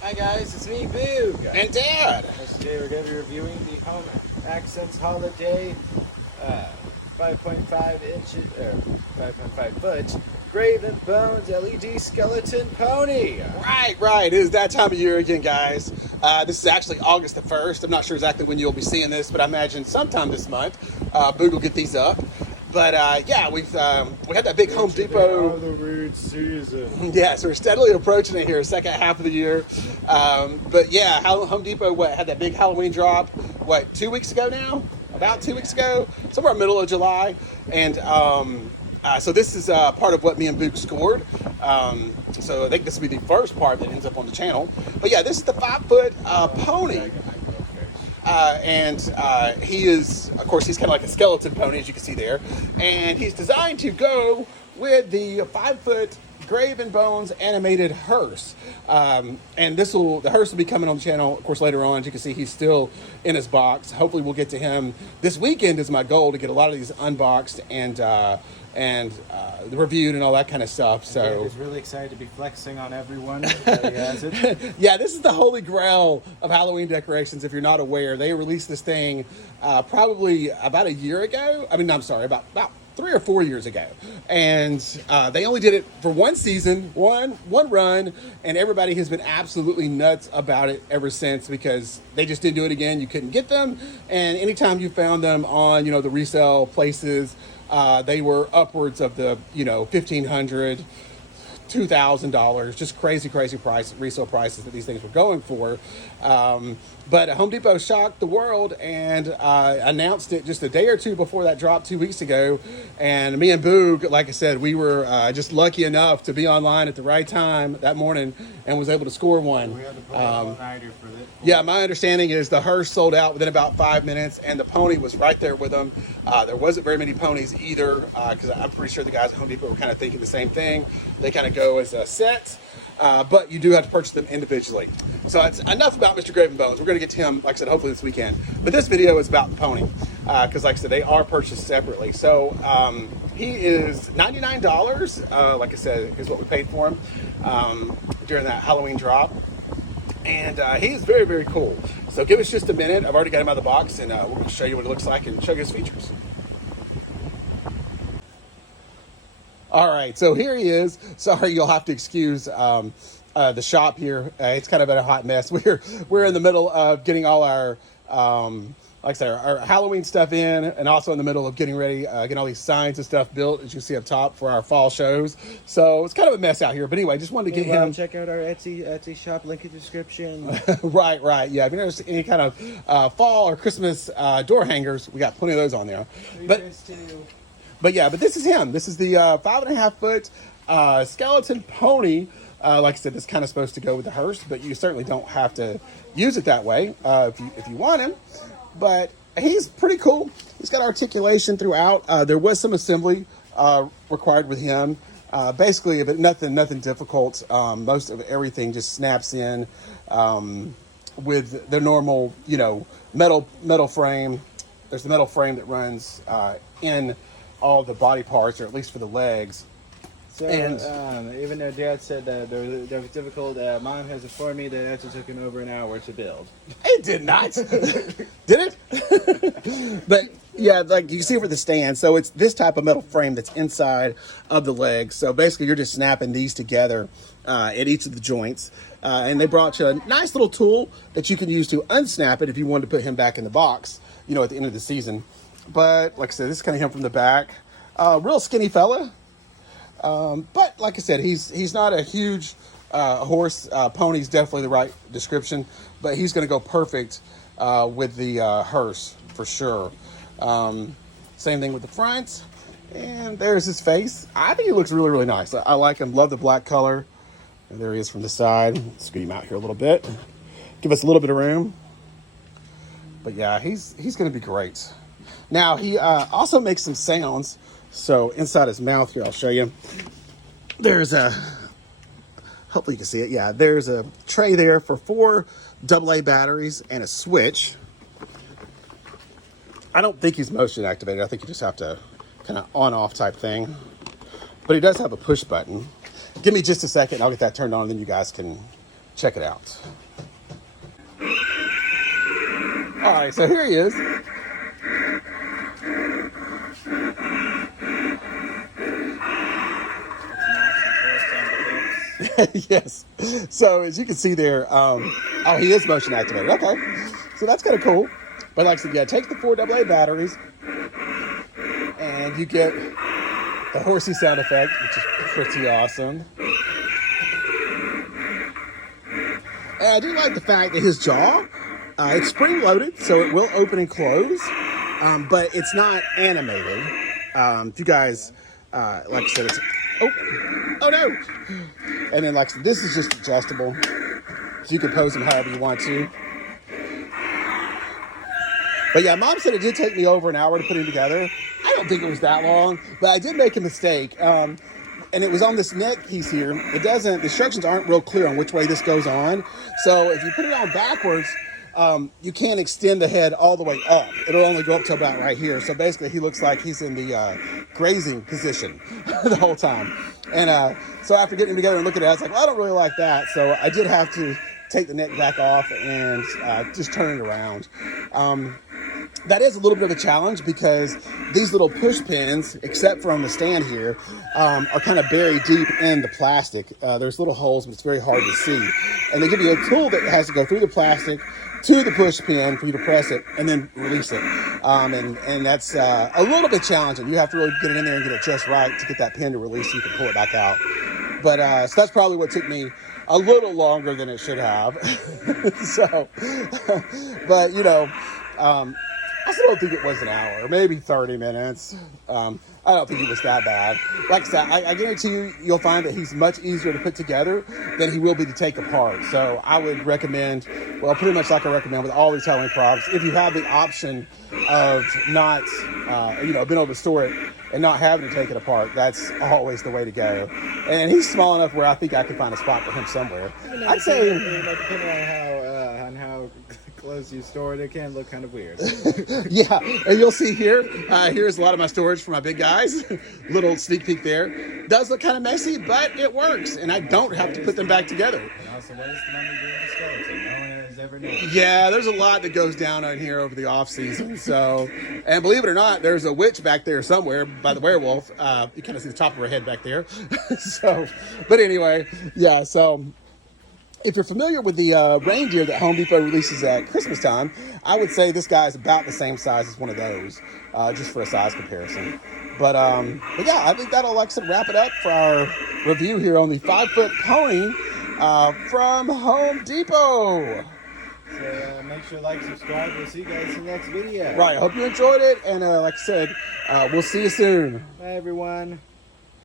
Hi guys, it's me, Boog. And Dad. Today we're going to be reviewing the Home Accents Holiday 5.5 inches or 5.5 foot Graven Bones LED skeleton pony. Right. It is that time of year again, guys. This is actually August the 1st. I'm not sure exactly when you'll be seeing this, but I imagine sometime this month, Boog will get these up. But yeah, we had that big Home Depot. The weird season. Yeah, so we're steadily approaching it here, second half of the year. But yeah, Home Depot had that big Halloween drop, 2 weeks ago now? About 2 weeks ago, somewhere middle of July. And so this is part of what me and Boog scored. So I think this will be the first part that ends up on the channel. But yeah, this is the 5-foot pony. And he is, of course, he's kind of like a skeleton pony, as you can see there. And he's designed to go with the 5-foot Graven Bones animated hearse. And the hearse will be coming on the channel, of course, later on. As you can see, he's still in his box. Hopefully we'll get to him this weekend is my goal, to get a lot of these unboxed and reviewed and all that kind of stuff. So he's really excited to be flexing on everyone that he has it. Yeah, this is the holy grail of Halloween decorations. If you're not aware, they released this thing probably about a year ago. I mean, I'm sorry, about 3 or 4 years ago, and they only did it for one season, one run, and everybody has been absolutely nuts about it ever since, because they just didn't do it again. You couldn't get them, and anytime you found them on the resale places, they were upwards of the $1,500, $2,000, just crazy resale prices that these things were going for. But Home Depot shocked the world and announced it just a day or two before that drop 2 weeks ago. And me and Boog, like I said, we were just lucky enough to be online at the right time that morning and was able to score one. We had to put an all-nighter for this. Yeah, my understanding is the hearse sold out within about 5 minutes, and the pony was right there with them. There wasn't very many ponies either, because I'm pretty sure the guys at Home Depot were kind of thinking the same thing. They kind of go as a set, but you do have to purchase them individually. So that's enough about Mr. Graven Bones. We're going to get to him, like I said, hopefully this weekend. But this video is about the pony, because like I said, they are purchased separately. So he is $99, like I said, is what we paid for him during that Halloween drop. And he is very, very cool. So give us just a minute. I've already got him out of the box, and we're going to show you what it looks like and show you his features. All right, so here he is. Sorry, you'll have to excuse the shop here. It's kind of a hot mess. We're in the middle of getting all our like I said, our Halloween stuff in, and also in the middle of getting ready, getting all these signs and stuff built, as you see up top, for our fall shows. So it's kind of a mess out here. But anyway, just wanted to get him. Check out our Etsy shop, link in the description. Right. Yeah, if you notice any kind of fall or Christmas door hangers, we got plenty of those on there. But yeah, but this is him. This is the 5.5 foot skeleton pony. Like I said, this is kind of supposed to go with the hearse, but you certainly don't have to use it that way if you want him. But he's pretty cool. He's got articulation throughout. There was some assembly required with him. Basically, but nothing difficult. Most of everything just snaps in with the normal, metal frame. There's the metal frame that runs in all the body parts, or at least for the legs. So, even though Dad said that there was difficult, Mom has informed me that it actually took him over an hour to build. It did not. Did it? But yeah, like you can see it with the stand. So it's this type of metal frame that's inside of the legs. So basically you're just snapping these together at each of the joints. And they brought you a nice little tool that you can use to unsnap it if you wanted to put him back in the box, at the end of the season. But like I said, this is kind of him from the back. Real skinny fella. But like I said, he's not a huge horse. Pony's definitely the right description, but he's going to go perfect with the hearse for sure. Same thing with the front, and there's his face. I think he looks really, really nice. I like him. Love the black color. And there he is from the side. Scoot him out here a little bit. Give us a little bit of room. But yeah, he's going to be great. Now he also makes some sounds. So inside his mouth here, I'll show you. There's hopefully you can see it. Yeah, there's a tray there for 4 AA batteries and a switch. I don't think he's motion activated. I think you just have to kind of on-off type thing. But he does have a push button. Give me just a second, and I'll get that turned on, and then you guys can check it out. All right, so here he is. Yes. So as you can see there, oh, he is motion activated. Okay. So that's kind of cool. But like I said, yeah, take the 4 AA batteries and you get the horsey sound effect, which is pretty awesome. And I do like the fact that his jaw, it's spring loaded, so it will open and close, but it's not animated. If you guys, like I said, it's, oh no. And then like, this is just adjustable. So you can pose them however you want to. But yeah, Mom said it did take me over an hour to put him together. I don't think it was that long, but I did make a mistake. And it was on this neck piece here. The instructions aren't real clear on which way this goes on. So if you put it on backwards, you can't extend the head all the way up. It'll only go up to about right here. So basically he looks like he's in the grazing position the whole time. And so after getting him together and looking at it, I was like, well, I don't really like that. So I did have to take the neck back off and just turn it around. That is a little bit of a challenge because these little push pins, except for on the stand here, are kind of buried deep in the plastic. There's little holes, but it's very hard to see. And they give you a tool that has to go through the plastic to the push pin for you to press it and then release it. And that's a little bit challenging. You have to really get it in there and get it just right to get that pin to release so you can pull it back out. But so that's probably what took me a little longer than it should have. So, but you know, I still don't think it was an hour, maybe 30 minutes. I don't think it was that bad. Like I said, I guarantee you, you'll find that he's much easier to put together than he will be to take apart. So I would recommend, well, pretty much like I recommend with all these Halloween products, if you have the option of not, being able to store it and not having to take it apart, that's always the way to go. And he's small enough where I think I can find a spot for him somewhere. I'd say, depending on how close you store it, it can look kind of weird. yeah, and you'll see here, here's a lot of my storage for my big guys. Little sneak peek there. Does look kind of messy, but it works, and I don't have to put them back together. Also, what is the mummy doing to the skeleton? No one has ever known. Yeah, there's a lot that goes down on here over the off season. So, and believe it or not, there's a witch back there somewhere by the werewolf. You kind of see the top of her head back there. So, but anyway, yeah. So, if you're familiar with the reindeer that Home Depot releases at Christmas time, I would say this guy is about the same size as one of those, just for a size comparison. But yeah, I think that'll wrap it up for our review here on the 5-foot pony from Home Depot. So make sure to like, subscribe. We'll see you guys in the next video. Right. I hope you enjoyed it. And like I said, we'll see you soon. Bye, everyone.